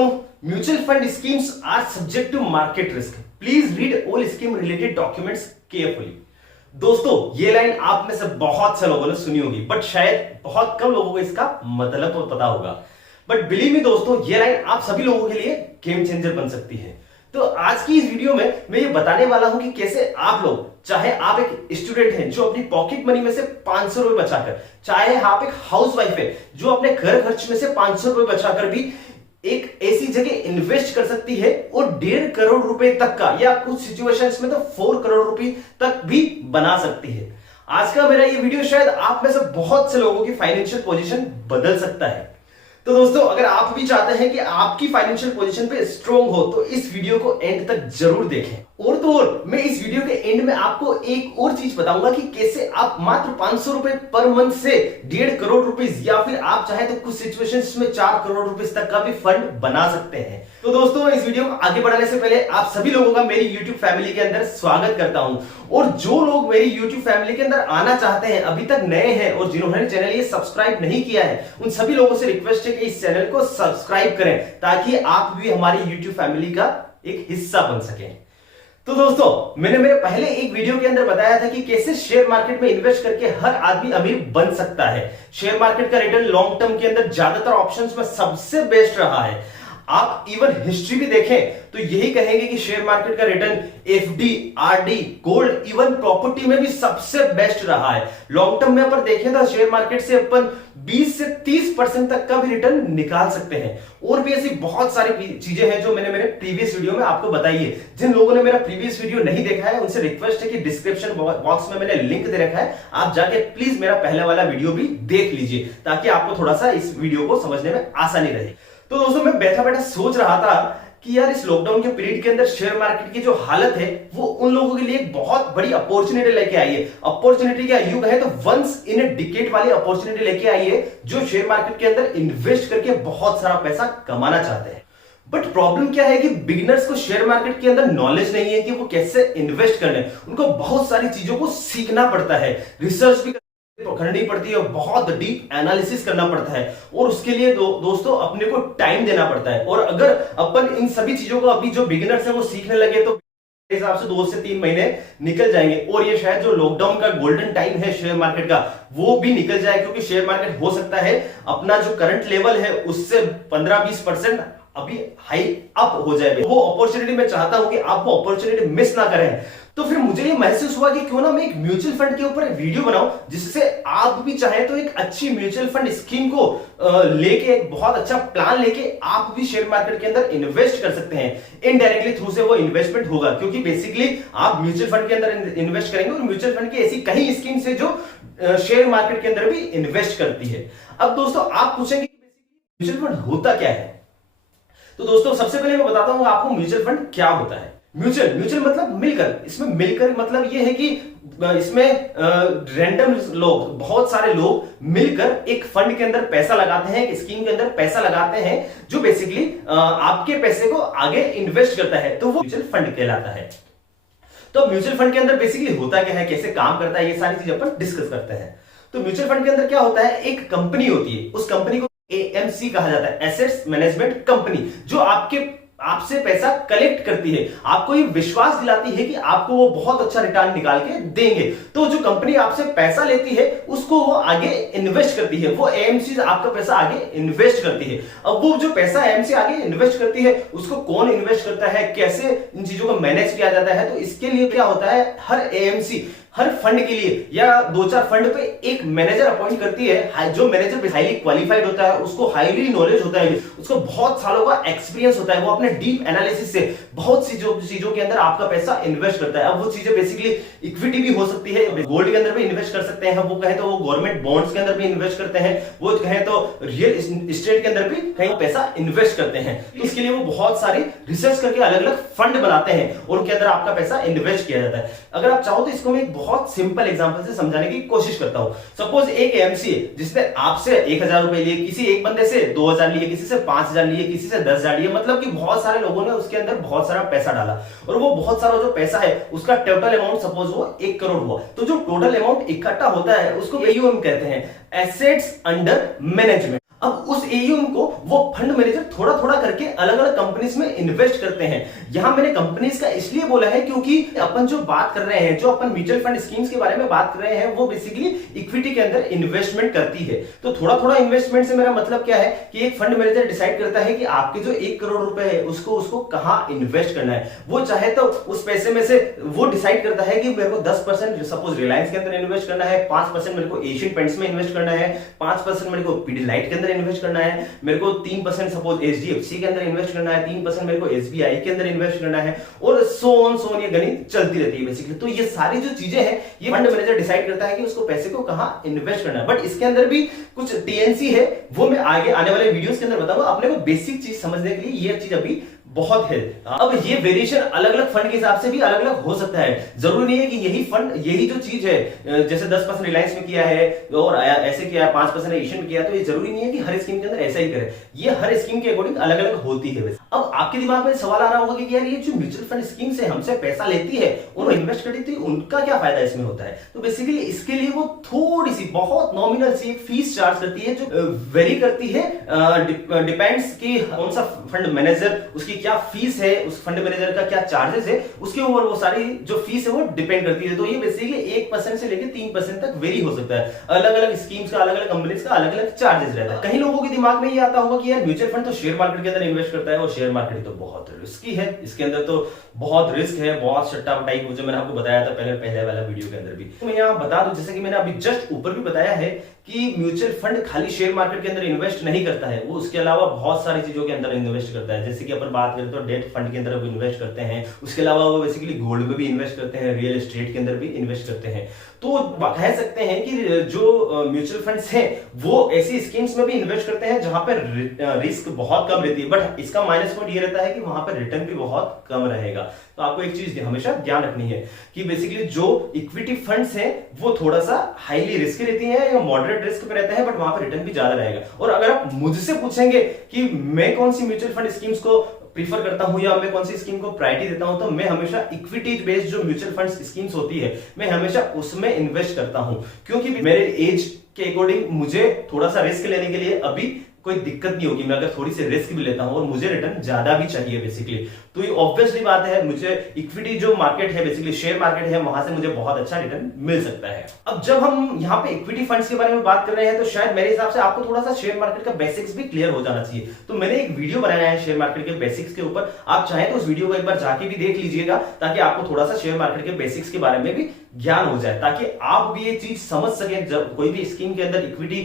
दोस्तों, mutual fund schemes are subject to market risk. Please read all scheme related documents carefully. दोस्तों, ये line आप में से बहुत से लोगों ने सुनी होगी, बट शायद बहुत कम लोगों को इसका मतलब तो पता होगा। बट बिलीव मी दोस्तों, ये लाइन आप सभी लोगों के लिए गेम चेंजर बन सकती है। तो आज की इस वीडियो में मैं ये बताने वाला हूं कि कैसे आप लोग, चाहे आप एक स्टूडेंट हैं जो अपनी पॉकेट मनी में से 500 रुपए बचाकर, चाहे आप एक हाउसवाइफ है जो अपने घर खर्च में से 500 रुपए बचाकर भी एक ऐसी जगह इन्वेस्ट कर सकती है और 1.5 करोड़ रुपए तक का, या कुछ सिचुएशंस में तो 4 करोड़ रुपए तक भी बना सकती है। आज का मेरा ये वीडियो शायद आप में से बहुत से लोगों की फाइनेंशियल पोजीशन बदल सकता है। तो दोस्तों, अगर आप भी चाहते हैं कि आपकी फाइनेंशियल पोजीशन पे स्ट्रांग हो तो इस वीडियो को एंड तक जरूर देखें। और तो और मैं इस वीडियो के एंड में आपको एक और चीज बताऊंगा कि कैसे आप मात्र 500 रुपए पर मंथ से 1.5 करोड़ रुपए, या फिर आप चाहे तो कुछ सिचुएशंस में 4 करोड़ रुपए तक का भी फंड बना सकते हैं। तो दोस्तों, इस वीडियो को आगे बढ़ाने से पहले आप सभी लोगों का मेरी YouTube फैमिली के अंदर स्वागत करता हूं। और जो लोग मेरी YouTube फैमिली के अंदर आना चाहते हैं, अभी तक नए हैं और जिन्होंने चैनल ये सब्सक्राइब नहीं किया है, उन सभी लोगों से रिक्वेस्ट है कि इस चैनल को सब्सक्राइब करें ताकि आप भी हमारी YouTube फैमिली का एक हिस्सा बन सकें। तो दोस्तों, मैंने मेरे पहले एक वीडियो के अंदर बताया था कि कैसे शेयर मार्केट में इन्वेस्ट करके हर आदमी अमीर बन सकता है। शेयर मार्केट का रिटर्न लॉन्ग टर्म के अंदर ज्यादातर ऑप्शंस में सबसे बेस्ट रहा है। आप इवन हिस्ट्री भी देखें तो यही कहेंगे कि शेयर मार्केट का return FD, RD, gold, even property में भी सबसे बेस्ट रहा है। लॉन्ग टर्म में अपन देखें तो शेयर मार्केट से अपन 20 से 30% तक का भी रिटर्न निकाल सकते हैं। और भी ऐसी बहुत सारी चीजें हैं जो मैंने मेरे प्रीवियस वीडियो में आपको बताई है। जिन लोगों ने मेरा प्रीवियस वीडियो नहीं देखा है उनसे रिक्वेस्ट है कि डिस्क्रिप्शन बॉक्स में मैंने लिंक दे रखा है, आप जाके प्लीज मेरा पहले वाला वीडियो भी देख लीजिए ताकि आपको थोड़ा सा इस वीडियो को समझने में आसानी रहे। तो दोस्तों, मैं बैठा बैठा सोच रहा था कि यार इस लॉकडाउन के पीरियड के अंदर शेयर मार्केट की जो हालत है वो उन लोगों के लिए एक बहुत बड़ी अपॉर्चुनिटी लेके आई है। अपॉर्चुनिटी का युग है तो वंस इन ए डिकेड वाली अपॉर्चुनिटी लेके आई है, जो शेयर मार्केट के अंदर इन्वेस्ट करके बहुत सारा पैसा कमाना चाहते हैं। बट प्रॉब्लम क्या है कि बिगिनर्स को शेयर मार्केट के अंदर नॉलेज नहीं है कि वो कैसे इन्वेस्ट करने। उनको बहुत सारी चीजों को सीखना पड़ता है, रिसर्च भी करनी पड़ती है और बहुत डीप एनालिसिस करना पड़ता है, और उसके लिए दोस्तों अपने को टाइम देना पड़ता है। और अगर अपन इन सभी चीजों को अभी जो बिगिनर्स है वो सीखने लगे तो हिसाब से 2 से 3 महीने निकल जाएंगे, और ये शायद जो लॉकडाउन का गोल्डन टाइम है शेयर मार्केट का वो भी निकल जाए, क्योंकि शेयर मार्केट हो सकता है अपना जो करंट लेवल है उससे 15-20% अभी हाई अप हो जाए। वो अपॉर्चुनिटी मैं चाहता हूं कि आप वो अपॉर्चुनिटी मिस ना करें। तो फिर मुझे ये महसूस हुआ कि क्यों ना मैं एक म्यूचुअल फंड के ऊपर वीडियो बनाऊं, जिससे आप भी चाहे तो एक अच्छी म्यूचुअल फंड स्कीम को लेके, एक बहुत अच्छा प्लान लेके आप भी शेयर मार्केट के अंदर इन्वेस्ट कर सकते हैं। इनडायरेक्टली थ्रू से वो इन्वेस्टमेंट होगा, क्योंकि बेसिकली आप म्यूचुअल फंड के अंदर इन्वेस्ट करेंगे और म्यूचुअल फंड की ऐसी कई स्कीम्स है जो शेयर मार्केट के अंदर भी इन्वेस्ट करती है। अब दोस्तों, आप पूछेंगे म्यूचुअल फंड होता क्या है। तो दोस्तों, सबसे पहले मैं बताता हूं आपको म्यूचुअल फंड क्या होता है। म्यूचुअल मतलब मिलकर। इसमें मिलकर मतलब ये है कि इसमें रैंडम लोग, बहुत सारे लोग मिलकर एक फंड के अंदर पैसा लगाते हैं, एक स्कीम के अंदर पैसा लगाते हैं, जो बेसिकली आपके पैसे को आगे इन्वेस्ट करता है, तो वो म्यूचुअल फंड कहलाता है। तो म्यूचुअल फंड के अंदर बेसिकली होता क्या है, कैसे काम करता है, ये सारी चीजें अपन डिस्कस करते हैं। तो म्यूचुअल फंड के अंदर क्या होता है, एक कंपनी होती है, उस कंपनी को एएमसी कहा जाता है, एसेट्स मैनेजमेंट कंपनी, जो आपसे पैसा कलेक्ट करती है, आपको ये विश्वास दिलाती है कि आपको वो बहुत अच्छा रिटर्न निकाल के देंगे। तो जो कंपनी आपसे पैसा लेती है उसको वो आगे इन्वेस्ट करती है, वो एएमसी आपका पैसा आगे इन्वेस्ट करती है। अब वो जो पैसा एएमसी आगे इन्वेस्ट करती है उसको कौन इन्वेस्ट करता है, कैसे इन चीजों को मैनेज किया जाता है, तो इसके लिए क्या होता है, हर एएमसी हर फंड के लिए या 2-4 फंड पे एक मैनेजर अपॉइंट करती है, जो मैनेजर हाईली क्वालिफाइड होता है, उसको हाईली नॉलेज होता है, उसको बहुत सालों का एक्सपीरियंस होता है, वो अपने डीप एनालिसिस से बहुत सी चीजों के अंदर आपका पैसा इन्वेस्ट करता है। अब वो चीजें बेसिकली इक्विटी भी हो सकती है, गोल्ड के अंदर भी इन्वेस्ट कर सकते हैं, वो कहे तो वो गवर्नमेंट बॉन्ड्स के अंदर भी इन्वेस्ट करते हैं, वो कहे तो रियल एस्टेट के अंदर भी कहीं पैसा इन्वेस्ट करते हैं। तो इसके लिए वो बहुत सारी रिसर्च करके अलग अलग फंड बनाते हैं और उनके अंदर आपका पैसा इन्वेस्ट किया जाता है। अगर आप चाहो तो इसको मैं बहुत सिंपल एग्जांपल से समझाने की कोशिश करता हूं। सपोज एक एएमसी है जिसने आपसे 1000 रुपए लिए, किसी एक बंदे से 2000 लिए, किसी से 5000 लिए, किसी से 10,000 लिए, मतलब कि बहुत सारे लोगों ने उसके अंदर बहुत सारा पैसा डाला, और वो बहुत सारा जो पैसा है उसका टोटल अमाउंट सपोज वो 1 करोड़ हुआ। तो जो टोटल अमाउंट इकट्ठा होता है उसको एयूएम कहते हैं, एसेट्स अंडर मैनेजमेंट। अब उस एयूएम को वो फंड मैनेजर थोड़ा थोड़ा करके अलग अलग कंपनीज में इन्वेस्ट करते हैं। यहां मैंने कंपनीज का इसलिए बोला है क्योंकि अपन जो बात कर रहे हैं, जो अपन म्यूचुअल फंड स्कीम्स के बारे में बात कर रहे हैं, वो बेसिकली इक्विटी के अंदर इन्वेस्टमेंट करती है। तो थोड़ा थोड़ा इन्वेस्टमेंट से मेरा मतलब क्या है कि एक फंड मैनेजर डिसाइड करता है कि आपके जो 1 करोड़ रुपए है उसको कहां इन्वेस्ट करना है। वो चाहे तो उस पैसे में से वो डिसाइड करता है कि मेरे को 10% सपोज रिलायंस के अंदर इन्वेस्ट करना है, 5% मेरे को एशियन पेंट्स में इन्वेस्ट करना है, 5% मेरे को पीडीलाइट के अंदर इन्वेस्ट करना है, मेरे को 3% सपोज एचडीएफसी के अंदर इन्वेस्ट करना है, 3% मेरे को एसबीआई के अंदर इन्वेस्ट करना है, और सो ऑन ये गणित चलती रहती है बेसिकली। तो ये सारी जो चीजें हैं ये फंड मैनेजर डिसाइड करता है कि उसको पैसे को कहां इन्वेस्ट करना है। बट इसके अंदर भी कुछ टीएनसी है, वो मैं आगे आने वाले वीडियोस के अंदर बताऊंगा। अपने को बेसिक चीज समझने के लिए ये चीज अभी बहुत है। अब ये वेरिएशन अलग अलग फंड के हिसाब से भी अलग अलग हो सकता है। जरूरी नहीं है कि यही फंड यही जो चीज है, जैसे 10% रिलायंस में किया है और ऐसे किया है, 5% एशियन में किया, तो ये जरूरी नहीं है कि हर स्कीम के अंदर ऐसा ही करे। ये हर स्कीम के अकॉर्डिंग अलग अलग होती है। अब आपके दिमाग में सवाल आ रहा होगा कि यार ये जो म्यूचुअल फंड स्कीम से हमसे पैसा लेती है, उन्हें इन्वेस्ट करती है, उनका क्या फायदा इसमें होता है? तो बेसिकली इसके लिए वो थोड़ी सी बहुत नॉमिनल सी एक फीस चार्ज करती है, जो वेरी करती है, डिपेंड्स कि कौन सा फंड मैनेजर, उसकी क्या फीस है, उस फंड मैनेजर का क्या चार्जेस है, उसके ऊपर वो सारी जो फीस है वो डिपेंड करती है। तो ये बेसिकली 1% से लेकर 3% तक वेरी हो सकता है। अलग अलग स्कीम्स का, अलग अलग कंपनीज का अलग अलग चार्जेस रहता है। कई लोगों के दिमाग में ये आता होगा कि यार म्यूचुअल फंड तो शेयर मार्केट के अंदर इन्वेस्ट करता है, और शेयर मार्केट तो बहुत रिस्की है, इसके अंदर तो बहुत रिस्क है, बहुत सट्टा टाइप, जो मैंने आपको बताया था पहले वाला वीडियो के अंदर भी। तो मैं यहाँ बता दूं, जैसे कि मैंने अभी जस्ट ऊपर भी बताया है कि म्यूचुअल फंड खाली शेयर मार्केट के अंदर इन्वेस्ट नहीं करता है, वो उसके अलावा बहुत सारी चीजों के अंदर इन्वेस्ट करता है। जैसे कि अपन बात करें तो डेट फंड के अंदर वो इन्वेस्ट करते हैं, उसके अलावा वो बेसिकली गोल्ड में भी इन्वेस्ट करते हैं, रियल एस्टेट के अंदर भी इन्वेस्ट करते हैं। तो कह सकते हैं कि जो म्यूचुअल फंड्स हैं वो ऐसी स्कीम्स में भी इन्वेस्ट करते हैं जहां पर रिस्क बहुत कम रहती है, बट इसका माइनस पॉइंट ये रहता है कि वहां पर रिटर्न भी बहुत कम रहेगा। तो आपको एक चीज हमेशा ध्यान रखनी है कि बेसिकली जो इक्विटी फंड्स हैं वो थोड़ा सा हाईली रिस्क रहती है या मॉडरेट रिस्क पे रहता है, बट वहां पर रिटर्न भी ज्यादा रहेगा। और अगर आप मुझसे पूछेंगे कि मैं कौन सी म्यूचुअल फंड स्कीम्स को प्रीफर करता हूं या मैं कौन सी स्कीम को प्रायोरिटी देता हूं, तो मैं हमेशा इक्विटी बेस्ड जो म्यूचुअल फंड स्कीम्स होती है मैं हमेशा उसमें इन्वेस्ट करता हूं, क्योंकि मेरे एज के अकॉर्डिंग मुझे थोड़ा सा रिस्क लेने के लिए अभी कोई दिक्कत नहीं होगी। मैं अगर थोड़ी सी रिस्क भी लेता हूं और मुझे रिटर्न ज्यादा भी चाहिए बेसिकली, तो ये ऑब्वियसली बात है, मुझे इक्विटी जो मार्केट है बेसिकली शेयर मार्केट है, वहां से मुझे बहुत अच्छा रिटर्न मिल सकता है। अब जब हम यहाँ पे इक्विटी फंड्स के बारे में बात कर रहे हैं तो शायद मेरे हिसाब से आपको थोड़ा सा शेयर मार्केट का बेसिक्स भी क्लियर हो जाना चाहिए। तो मैंने एक वीडियो बनाया है शेयर मार्केट के बेसिक्स के ऊपर, आप चाहें तो उस वीडियो को एक बार जाके भी देख लीजिएगा, ताकि आपको थोड़ा सा शेयर मार्केट के बेसिक्स के बारे में भी ज्ञान हो जाए, ताकि आप भी ये चीज समझ सके जब कोई भी स्कीम के अंदर इक्विटी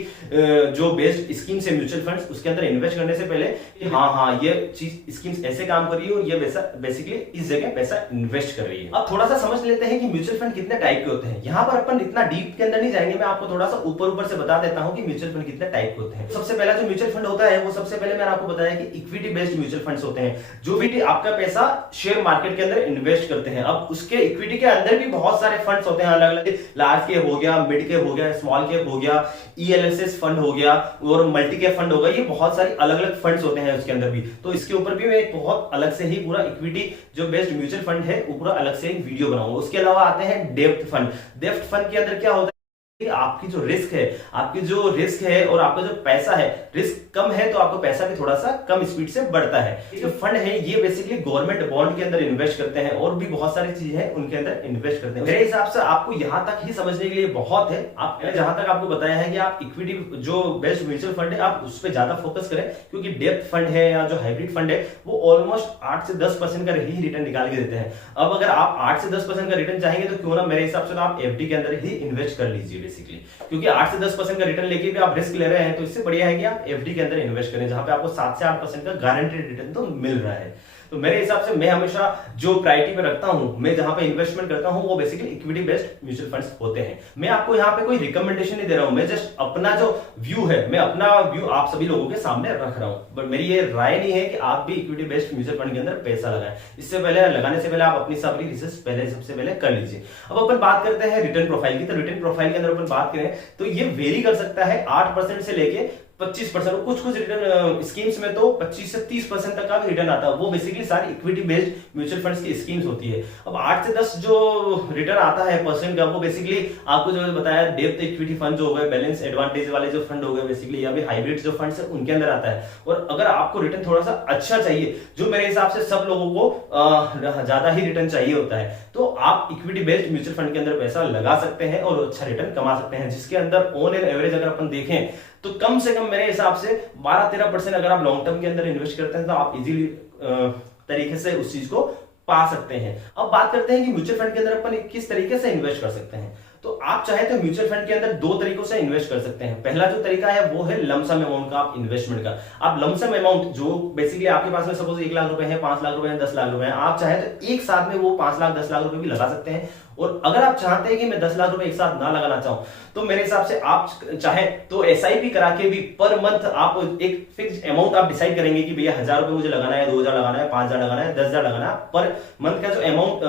जो बेस्ड स्कीम से म्यूचुअल फंड्स उसके अंदर इन्वेस्ट करने से पहले कि हाँ ये चीज स्कीम्स ऐसे काम कर रही है और ये वैसा बेसिकली इस जगह पैसा इन्वेस्ट कर रही है। अब थोड़ा सा समझ लेते हैं कि म्यूचुअल फंड कितने टाइप के होते हैं। यहाँ पर अपन इतना डीप के अंदर नहीं जाएंगे, मैं आपको थोड़ा सा ऊपर से बता देता हूँ कि म्यूचुअल फंड कितने टाइप के होते हैं। सबसे पहला जो म्यूचुअल फंड होता है वो सबसे पहले मैंने आपको बताया कि इक्विटी बेस्ड म्यूचुअल फंड्स होते हैं, जो भी आपका पैसा शेयर मार्केट के अंदर इन्वेस्ट करते हैं। अब उसके इक्विटी के अंदर भी बहुत सारे फंड्स होते हैं, अलग अलग, लार्ज कैप हो गया, मिड कैप हो गया, स्मॉल कैप हो गया, ईएलएसएस फंड हो गया और मल्टी कैप फंड होगा। ये बहुत सारी अलग अलग फंड्स होते हैं उसके अंदर भी। तो इसके ऊपर भी मैं एक बहुत अलग से ही पूरा इक्विटी जो बेस्ड म्यूचुअल फंड है पूरा अलग से एक वीडियो बनाऊंगा। उसके अलावा आते हैं डेप्थ फंड। डेप्थ फंड के अंदर क्या होता है, आपकी जो रिस्क है, आपकी जो रिस्क है और आपका जो पैसा है, रिस्क कम है तो आपको पैसा भी थोड़ा सा कम स्पीड से बढ़ता है। ये जो फंड है ये बेसिकली गवर्नमेंट बॉन्ड के अंदर इन्वेस्ट करते हैं और भी बहुत सारी चीजें हैं उनके अंदर इन्वेस्ट करते हैं। मेरे हिसाब से आपको यहां तक ही समझने के लिए बहुत है। आप जहां तक आपको बताया है कि आप इक्विटी जो बेस्ट म्यूचुअल फंड है आप उस पर ज्यादा फोकस करें, क्योंकि डेप्थ फंड है या जो हाइब्रिड फंड है वो ऑलमोस्ट 8 से 10% का ही रिटर्न निकाल के देते हैं। अब अगर आप 8 से 10% का रिटर्न चाहेंगे तो क्यों ना मेरे हिसाब से आप एफडी के अंदर ही इन्वेस्ट कर लीजिए बेसिकली, क्योंकि 8 से 10% का रिटर्न लेके भी आप रिस्क ले रहे हैं, तो इससे बढ़िया है कि आप एफडी के अंदर इन्वेस्ट करें, जहां पे आपको 7 से 8% का गारंटेड रिटर्न तो मिल रहा है। तो मेरे हिसाब से मैं हमेशा जो प्रायोरिटी पे रखता हूं, मैं जहां पे इन्वेस्टमेंट करता हूं वो basically equity based mutual funds होते हैं। मैं आपको यहां पे कोई रिकमेंडेशन नहीं दे रहा हूं, मैं जस्ट अपना जो व्यू है, मैं अपना व्यू आप सभी लोगों के सामने रख रहा हूं। बट मेरी ये राय नहीं है कि आप भी इक्विटी बेस्ड म्यूचुअल फंड के अंदर पैसा लगाएं। इससे पहले लगाने से पहले आप अपनी सारी रिसर्च सबसे पहले कर लीजिए। अब अपन बात करते हैं रिटर्न प्रोफाइल की। तो रिटर्न प्रोफाइल के अंदर अपन बात करें तो ये वेरी कर सकता है 8% से लेके 25%, कुछ कुछ रिटर्न स्कीम्स में तो 25 से 30% तक का भी रिटर्न आता है। वो बेसिकली सारी इक्विटी बेस्ड म्यूचुअल फंड्स की स्कीम्स होती है। अब 8 से 10 जो रिटर्न आता है परसेंट का, वो बेसिकली आपको जो बताया डेप्थ इक्विटी फंड जो हो गए, बैलेंस एडवांटेज वाले जो फंड हो गए बेसिकली, या भी हाइब्रिड जो फंड्स है उनके अंदर आता है। और अगर आपको रिटर्न थोड़ा सा अच्छा चाहिए, जो मेरे हिसाब से सब लोगों को ज्यादा ही रिटर्न चाहिए होता है, तो आप इक्विटी बेस्ड म्यूचुअल फंड के अंदर पैसा लगा सकते हैं और अच्छा रिटर्न कमा सकते हैं, जिसके अंदर ऑन एन एवरेज अगर अपन देखें तो कम से कम मेरे हिसाब से 12-13% अगर आप लॉन्ग टर्म के अंदर इन्वेस्ट करते हैं तो आप इजीली तरीके से उस चीज को पा सकते हैं। अब बात करते हैं कि म्यूचुअल फंड के अंदर अपन किस तरीके से इन्वेस्ट कर सकते हैं। तो आप चाहे तो म्यूचुअल फंड के अंदर 2 तरीकों से इन्वेस्ट कर सकते हैं। पहला जो तरीका है वो है लमसम अमाउंट का, आप इन्वेस्टमेंट का। आप लमसम अमाउंट जो बेसिकली आपके पास में सपोज 1 लाख रुपए है, 5 लाख रुपए है, 10 लाख रुपए है, आप चाहे तो एक साथ में वो 5 लाख 10 लाख रुपए भी लगा सकते हैं। और अगर आप चाहते हैं कि मैं 10 लाख रुपए एक साथ ना लगाना चाहूं, तो मेरे हिसाब से आप चाहे तो एसआईपी करा के भी पर मंथ आप एक फिक्स अमाउंट आप डिसाइड करेंगे कि भैया 1000 रुपए मुझे लगाना है, 2000 लगाना है, 5000 लगाना है, 10,000 लगाना है। पर मंथ का जो अमाउंट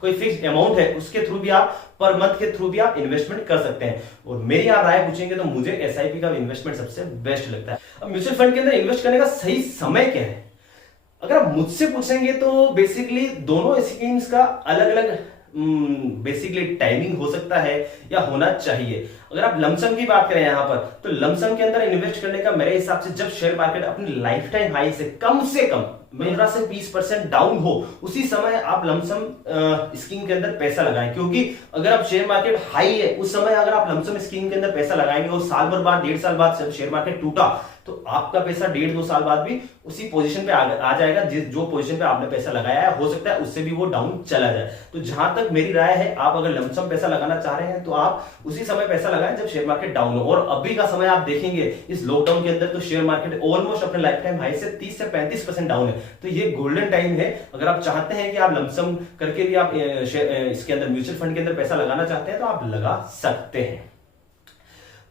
कोई फिक्स अमाउंट है उसके थ्रू भी आप पर मंथ के थ्रू भी आप इन्वेस्टमेंट कर सकते हैं। और मेरी आप राय पूछेंगे तो मुझे एसआईपी का इन्वेस्टमेंट सबसे बेस्ट लगता है। अब म्यूचुअल फंड के अंदर इन्वेस्ट करने का सही समय क्या है, अगर आप मुझसे पूछेंगे तो बेसिकली दोनों स्कीम्स का अलग अलग बेसिकली टाइमिंग हो सकता है या होना चाहिए। अगर आप लमसम की बात करें यहां पर, तो लमसम के अंदर इन्वेस्ट करने का मेरे हिसाब से जब शेयर मार्केट अपनी लाइफ टाइम हाई से कम 15 से 20% डाउन हो, उसी समय आप लमसम स्कीम के अंदर पैसा लगाएं। क्योंकि अगर आप शेयर मार्केट हाई है उस समय अगर आप लमसम स्कीम के अंदर पैसा लगाएंगे और साल भर बाद 1.5 साल बाद जब शेयर मार्केट टूटा तो आपका पैसा 1.5-2 साल बाद भी उसी पोजीशन पे आ जाएगा जो पोजीशन पे आपने पैसा लगाया है, हो सकता है उससे भी वो डाउन चला जाए। तो जहां तक मेरी राय है, आप अगर लमसम पैसा लगाना चाह रहे हैं तो आप उसी समय पैसा लगाएं जब शेयर मार्केट डाउन हो। और अभी का समय आप देखेंगे इस लॉकडाउन के अंदर तो शेयर मार्केट ऑलमोस्ट अपने लाइफ टाइम हाई से 30 से 35% डाउन है। तो ये गोल्डन टाइम है। अगर आप चाहते हैं कि आप लमसम करके भी आप इसके अंदर म्यूचुअल फंड के अंदर पैसा लगाना चाहते हैं तो आप लगा सकते हैं।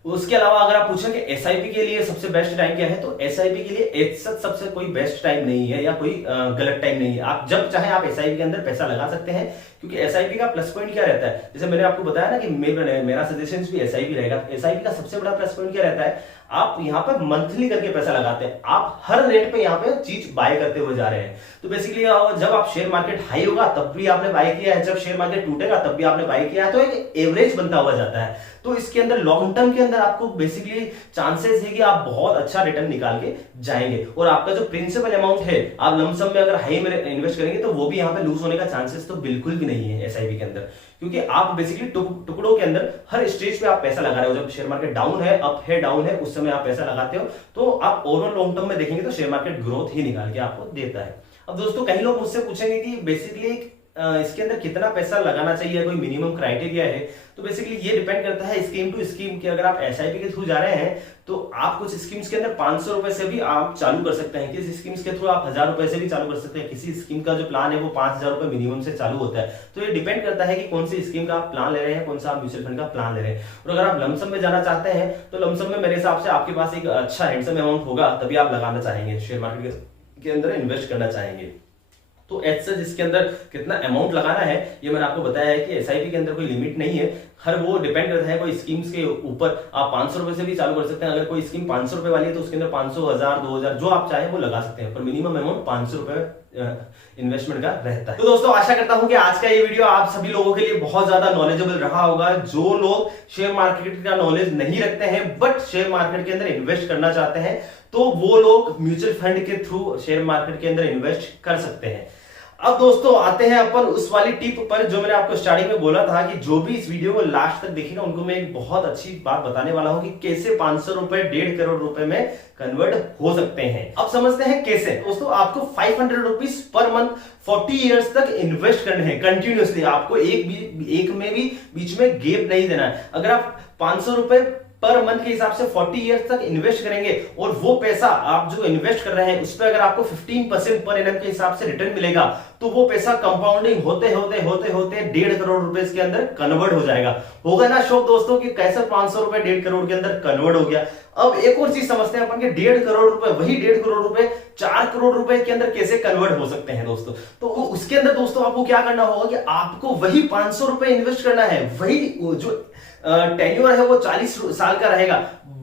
उसके अलावा अगर आप पूछेंगे एसआईपी के लिए सबसे बेस्ट टाइम क्या है, तो एसआईपी के लिए एक सबसे कोई बेस्ट टाइम नहीं है या कोई गलत टाइम नहीं है। आप जब चाहे आप एसआईपी के अंदर पैसा लगा सकते हैं। क्योंकि एसआईपी का प्लस पॉइंट क्या रहता है, जैसे मैंने आपको बताया ना कि मेरा सजेशन भी एसआईपी रहेगा। एसआईपी का सबसे बड़ा प्लस पॉइंट क्या रहता है, आप यहाँ पर मंथली करके पैसा लगाते हैं, आप हर रेट पे यहाँ पे चीज बाय करते हुए जा रहे हैं। तो बेसिकली जब आप शेयर मार्केट हाई होगा तब भी आपने बाय किया है, जब शेयर मार्केट टूटेगा तब भी आपने बाय किया है, तो एक एवरेज बनता हुआ जाता है। तो इसके अंदर लॉन्ग टर्म के अंदर आपको बेसिकली चांसेस है कि आप बहुत अच्छा रिटर्न निकाल के जाएंगे। और आपका जो प्रिंसिपल अमाउंट है आप लमसम में अगर हाई में इन्वेस्ट करेंगे तो वो भी यहाँ पे लूज होने का चांसेस तो बिल्कुल भी नहीं है एसआईपी के अंदर। क्योंकि आप बेसिकली टुकड़ों के अंदर हर स्टेज पे आप पैसा लगा रहे हो। जब शेयर मार्केट डाउन है, अप है, डाउन है, उस समय आप पैसा लगाते हो, तो आप ओवरऑल लॉन्ग टर्म में देखेंगे तो शेयर मार्केट ग्रोथ ही निकाल के आपको देता है। अब दोस्तों कई लोग मुझसे पूछेंगे कि बेसिकली इसके अंदर कितना पैसा लगाना चाहिए, कोई मिनिमम क्राइटेरिया है। तो बेसिकली ये डिपेंड करता है स्कीम टू स्कीम कि अगर आप एसआईपी के थ्रू जा रहे हैं तो आप कुछ स्कीम्स के अंदर 500 रुपए से भी आप चालू कर सकते हैं, किसी स्कीम्स के थ्रू आप 1000 रुपए से भी चालू कर सकते हैं, किसी स्कीम का जो प्लान है वो 5000 रुपए मिनिमम से चालू होता है। तो ये डिपेंड करता है कि कौन सी स्कीम का आप प्लान ले रहे हैं, कौन सा आप म्यूचुअल फंड का प्लान ले रहे हैं। और अगर आप लमसम में जाना चाहते हैं तो लमसम में मेरे हिसाब से आपके पास एक अच्छा हैंडसम अमाउंट होगा तभी आप लगाना चाहेंगे, शेयर मार्केट के अंदर इन्वेस्ट करना चाहेंगे। तो ऐसे जिसके अंदर कितना अमाउंट लगाना है ये मैंने आपको बताया है कि एसआईपी के अंदर कोई लिमिट नहीं है, हर वो डिपेंड करता है। कोई स्कीम्स के ऊपर आप 500 रुपए से भी चालू कर सकते हैं। अगर कोई स्कीम 500 रुपए वाली है तो उसके अंदर 500, 1000, 2000 जो आप चाहें वो लगा सकते हैं, पर मिनिमम अमाउंट 500 रुपए इन्वेस्टमेंट का रहता है। तो दोस्तों आशा करता हूं कि आज का ये वीडियो आप सभी लोगों के लिए बहुत ज्यादा नॉलेजेबल रहा होगा। जो लोग शेयर मार्केट का नॉलेज नहीं रखते हैं बट शेयर मार्केट के अंदर इन्वेस्ट करना चाहते हैं तो वो लोग म्यूचुअल फंड के थ्रू शेयर मार्केट के अंदर इन्वेस्ट कर सकते हैं। अब दोस्तों आते हैं अपन उस वाली टिप पर जो मैंने आपको स्टार्टिंग में बोला था कि जो भी इस वीडियो को लास्ट तक देखेगा उनको मैं एक बहुत अच्छी बात बताने वाला हूं कि कैसे 500 रुपए 1.5 करोड़ रुपए में कन्वर्ट हो सकते हैं। अब समझते हैं कैसे। दोस्तों आपको 500 रुपीज पर मंथ 40 इयर्स तक इन्वेस्ट करने हैं कंटिन्यूअसली। आपको एक में भी बीच में गैप नहीं देना है। अगर आप 500 रुपए पर मंथ के हिसाब से 40 इयर्स तक इन्वेस्ट करेंगे और वो पैसा आप जो इन्वेस्ट कर रहे हैं उस पर अगर आपको 15% पर एनम के हिसाब से रिटर्न मिलेगा तो वो पैसा कंपाउंडिंग होते होते 1.5 करोड़ रुपए के अंदर कन्वर्ट हो जाएगा। होगा ना शौक दोस्तों कि कैसे 500 रुपए 1.5 करोड़ के अंदर कन्वर्ट हो गया। अब एक और चीज समझते हैं अपन के 1.5 करोड़ रुपए, वही 1.5 करोड़ रुपए 4 करोड़ रुपए के अंदर कैसे कन्वर्ट हो सकते हैं दोस्तों। तो उसके अंदर दोस्तों आपको क्या करना होगा कि आपको वही 500 रुपए इन्वेस्ट करना है, वही जो टेन्योर है वो 40 साल का रहेगा,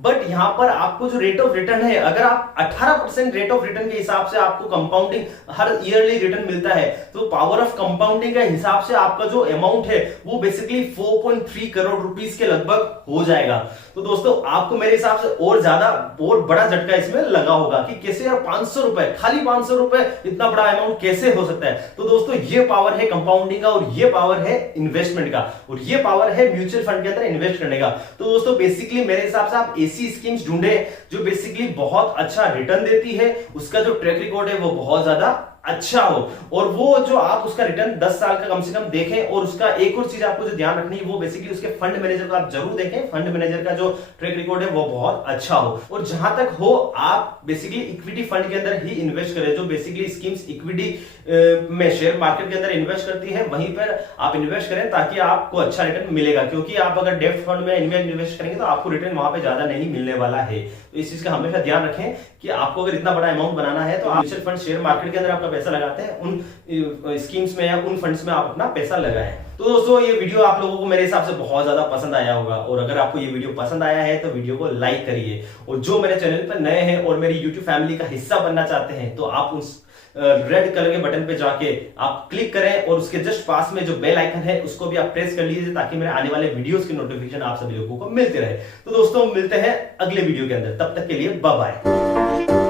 बट यहां पर आपको जो रेट ऑफ रिटर्न है, अगर आप 18% रेट ऑफ रिटर्न के हिसाब से आपको कंपाउंडिंग हर ईयरली रिटर्न मिलता है, तो पावर ऑफ कंपाउंडिंग के हिसाब से आपका जो अमाउंट है वो बेसिकली 4.3 करोड़ रुपीस के लगभग हो जाएगा। तो दोस्तों आपको मेरे हिसाब से और ज्यादा और बड़ा झटका इसमें लगा होगा कि कैसे यार 500 रुपए, खाली 500 रुपए इतना बड़ा अमाउंट कैसे हो सकता है। तो दोस्तों ये पावर है कंपाउंडिंग का, और ये पावर है इन्वेस्टमेंट का, और ये पावर है म्यूचुअल फंड के अंदर इन्वेस्ट करने का। तो दोस्तों बेसिकली मेरे हिसाब से आप ऐसी स्कीम्स ढूंढे जो बेसिकली बहुत अच्छा रिटर्न देती है, उसका जो ट्रैक रिकॉर्ड है वो बहुत ज्यादा अच्छा हो, और वो जो आप उसका रिटर्न 10 साल का कम से कम देखें। और उसका एक और चीज आपको जो ध्यान रखनी है वो बेसिकली उसके फंड मैनेजर को आप जरूर देखें, फंड मैनेजर का जो ट्रैक रिकॉर्ड है वो बहुत अच्छा हो। और जहां तक हो आप बेसिकली इक्विटी फंड के अंदर ही इन्वेस्ट करें, जो बेसिकली स्कीम्स इक्विटी में शेयर मार्केट के अंदर इन्वेस्ट करती है वहीं पर आप इन्वेस्ट करें, ताकि आपको अच्छा रिटर्न मिलेगा। क्योंकि आप अगर डेब्ट फंड में इन्वेस्ट करेंगे तो आपको रिटर्न वहां पे ज्यादा नहीं मिलने वाला है। तो इस चीज का हमेशा ध्यान रखें कि आपको अगर इतना बड़ा अमाउंट बनाना है तो आप म्यूचुअल फंड शेयर मार्केट के अंदर आपका पैसा लगाते हैं, उन स्कीम्स में या उन फंड्स में आप अपना पैसा लगाएं। तो दोस्तों ये वीडियो आप लोगों को मेरे हिसाब से बहुत ज्यादा पसंद आया होगा, और अगर आपको ये वीडियो पसंद आया है तो वीडियो को लाइक करिए, और जो मेरे चैनल पर नए हैं और मेरी यूट्यूब फैमिली का हिस्सा बनना चाहते हैं तो आप उस रेड कलर के बटन पे जाके आप क्लिक करें, और उसके जस्ट पास में जो बेल आइकन है उसको भी आप प्रेस कर लीजिए, ताकि मेरे आने वाले वीडियोस की नोटिफिकेशन आप सभी लोगों को मिलते रहे। तो दोस्तों मिलते हैं अगले वीडियो के अंदर, तब तक के लिए बाय बाय।